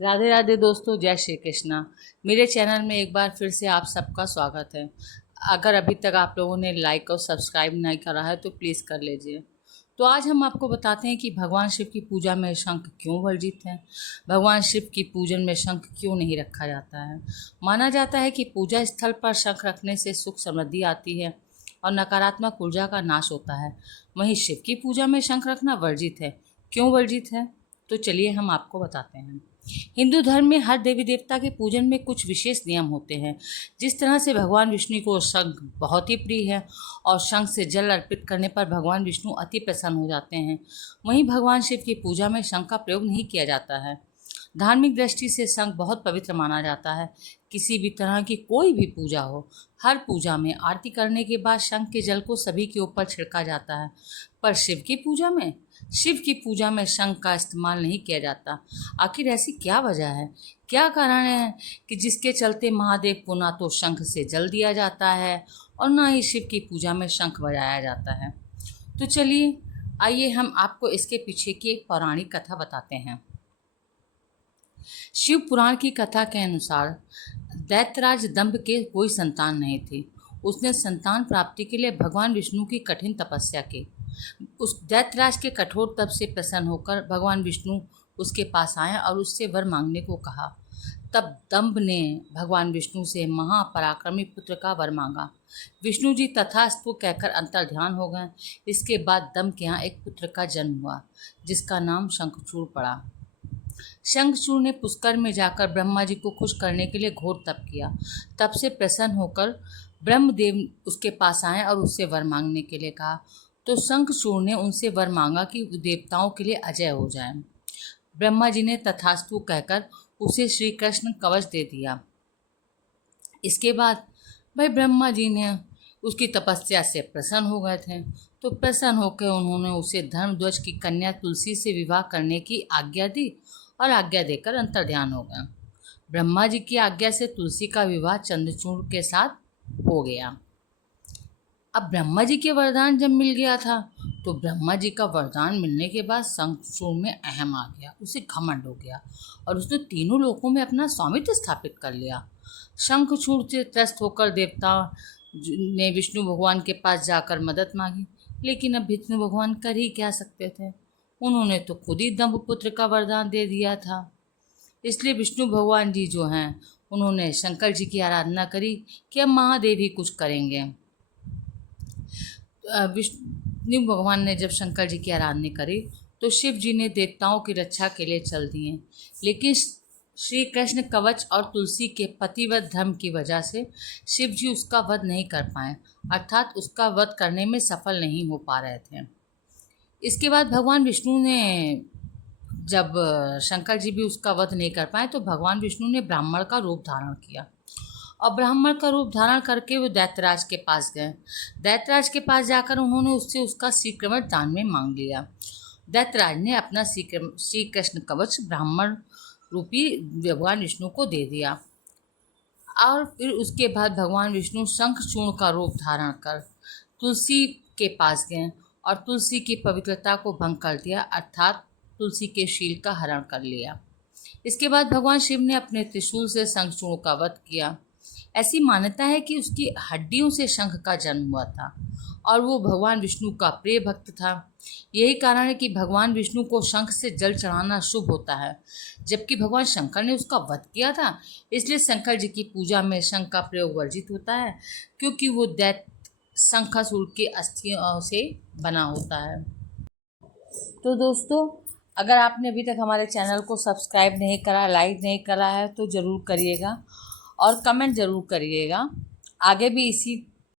राधे राधे दोस्तों, जय श्री कृष्णा। मेरे चैनल में एक बार फिर से आप सबका स्वागत है। अगर अभी तक आप लोगों ने लाइक और सब्सक्राइब नहीं करा है तो प्लीज़ कर लीजिए। तो आज हम आपको बताते हैं कि भगवान शिव की पूजा में शंख क्यों वर्जित है। भगवान शिव की पूजन में शंख क्यों नहीं रखा जाता है। माना जाता है कि पूजा स्थल पर शंख रखने से सुख समृद्धि आती है और नकारात्मक ऊर्जा का नाश होता है। वहीं शिव की पूजा में शंख रखना वर्जित है। क्यों वर्जित है, तो चलिए हम आपको बताते हैं। हिंदू धर्म में हर देवी देवता के पूजन में कुछ विशेष नियम होते हैं। जिस तरह से भगवान विष्णु को शंख बहुत ही प्रिय है और शंख से जल अर्पित करने पर भगवान विष्णु अति प्रसन्न हो जाते हैं, वहीं भगवान शिव की पूजा में शंख का प्रयोग नहीं किया जाता है। धार्मिक दृष्टि से शंख बहुत पवित्र माना जाता है। किसी भी तरह की कोई भी पूजा हो, हर पूजा में आरती करने के बाद शंख के जल को सभी के ऊपर छिड़का जाता है। पर शिव की पूजा में शंख का इस्तेमाल नहीं किया जाता। आखिर ऐसी क्या वजह है, क्या कारण है कि जिसके चलते महादेव को ना तो शंख से जल दिया जाता है और ना ही शिव की पूजा में शंख बजाया जाता है। तो चलिए, आइए हम आपको इसके पीछे की एक पौराणिक कथा बताते हैं। शिव पुराण की कथा के अनुसार दैत्यराज दंभ के कोई संतान नहीं थी। उसने संतान प्राप्ति के लिए भगवान विष्णु की कठिन तपस्या की। उस दैत्यराज के कठोर तप से प्रसन्न होकर भगवान विष्णु उसके पास आए और उससे वर मांगने को कहा। तब दंभ ने भगवान विष्णु से महापराक्रमी पुत्र का वर मांगा। विष्णु जी तथास्तु कहकर अंतर्ध्यान हो गए। इसके बाद दंभ के यहाँ एक पुत्र का जन्म हुआ, जिसका नाम शंखचूड़ पड़ा। शंखचूड़ ने पुष्कर में जाकर ब्रह्मा जी को खुश करने के लिए घोर तप किया। तप से प्रसन्न होकर ब्रह्मदेव उसके पास आए और उससे वर मांगने के लिए कहा। तो शंखचूड़ ने उनसे वर मांगा कि देवताओं के लिए अजय हो जाए। ब्रह्मा जी ने तथास्तु कहकर उसे श्री कृष्ण कवच दे दिया। इसके बाद भाई ब्रह्मा जी ने उसकी तपस्या से प्रसन्न हो गए थे, तो प्रसन्न होकर उन्होंने उसे धर्मध्वज की कन्या तुलसी से विवाह करने की आज्ञा दी और आज्ञा देकर अंतर्ध्यान हो गए। ब्रह्मा जी की आज्ञा से तुलसी का विवाह चंद्रचूड़ के साथ हो गया। अब ब्रह्मा जी के वरदान जब मिल गया था, तो ब्रह्मा जी का वरदान मिलने के बाद शंखचूड़ में अहम आ गया, उसे घमंड हो गया और उसने तीनों लोकों में अपना स्वामित्व स्थापित कर लिया। शंखचूड़ से त्रस्त होकर देवता ने विष्णु भगवान के पास जाकर मदद मांगी, लेकिन अब विष्णु भगवान कर ही क्या सकते थे। उन्होंने तो खुद ही दंभपुत्र का वरदान दे दिया था। इसलिए विष्णु भगवान जी जो हैं, उन्होंने शंकर जी की आराधना करी कि अब महादेव ही कुछ करेंगे। विष्णु भगवान ने जब शंकर जी की आराधना करी तो शिव जी ने देवताओं की रक्षा के लिए चल दिए, लेकिन श्री कृष्ण कवच और तुलसी के पतिव्रत धर्म की वजह से शिव जी उसका वध नहीं कर पाए, अर्थात उसका वध करने में सफल नहीं हो पा रहे थे। इसके बाद भगवान विष्णु ने जब शंकर जी भी उसका वध नहीं कर पाए, तो भगवान विष्णु ने ब्राह्मण का रूप धारण किया और ब्राह्मण का रूप धारण करके वो दैत्यराज के पास गए। दैत्यराज के पास जाकर उन्होंने उससे उसका श्रीकृष्ण दान में मांग लिया। दैत्यराज ने अपना श्री कृष्ण कवच ब्राह्मण रूपी भगवान विष्णु को दे दिया और फिर उसके बाद भगवान विष्णु शंखचूड़ का रूप धारण कर तुलसी के पास गए और तुलसी की पवित्रता को भंग कर दिया, अर्थात तुलसी के शील का हरण कर लिया। इसके बाद भगवान शिव ने अपने त्रिशूल से शंखचूड़ का वध किया। ऐसी मान्यता है कि उसकी हड्डियों से शंख का जन्म हुआ था और वो भगवान विष्णु का प्रिय भक्त था। यही कारण है कि भगवान विष्णु को शंख से जल चढ़ाना शुभ होता है, जबकि भगवान शंकर ने उसका वध किया था। इसलिए शंकर जी की पूजा में शंख का प्रयोग वर्जित होता है, क्योंकि वो दैत्य शंखासुर के अस्थियों से बना होता है। तो दोस्तों, अगर आपने अभी तक हमारे चैनल को सब्सक्राइब नहीं करा, लाइक नहीं करा है, तो ज़रूर करिएगा और कमेंट ज़रूर करिएगा। आगे भी इसी